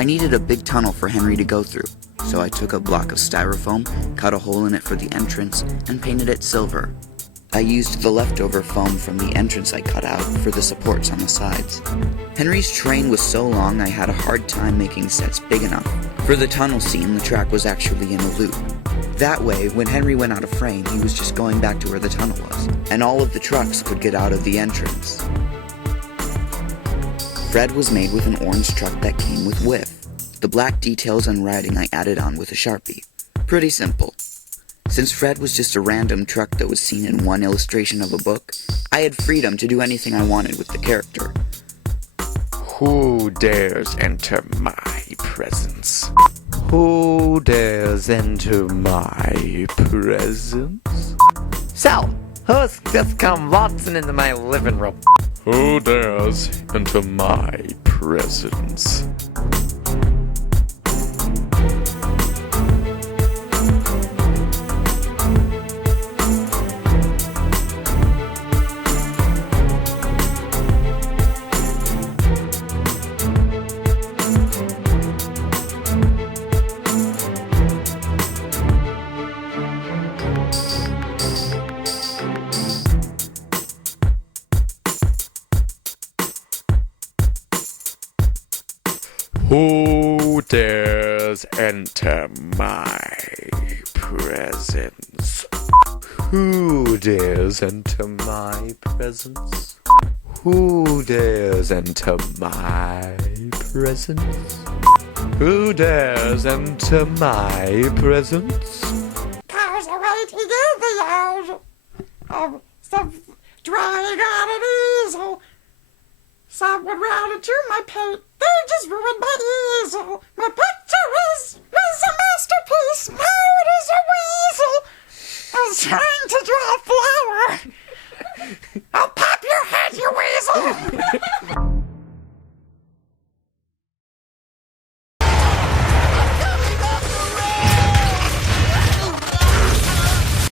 I needed a big tunnel for Henry to go through, so I took a block of styrofoam, cut a hole in it for the entrance, and painted it silver. I used the leftover foam from the entrance I cut out for the supports on the sides. Henry's train was so long I had a hard time making sets big enough. For the tunnel scene, the track was actually in a loop. That way, when Henry went out of frame, he was just going back to where the tunnel was, and all of the trucks could get out of the entrance. Fred was made with an orange truck that came with whiff. The black details and writing I added on with a Sharpie. Pretty simple. Since Fred was just a random truck that was seen in one illustration of a book, I had freedom to do anything I wanted with the character. Who dares enter my presence? Who dares enter my presence? So, who's just come waltzing into my living room? Who dares enter my presence? Who dares enter my presence? Who dares enter my presence? Who dares enter my presence? Who dares enter my presence? There's a way to do the old, some drawing on an easel. Someone ran into my paint. They just ruined my easel. My picture was a masterpiece. Now it is a weasel. I was trying to draw a flower. I'll pop your head, you weasel.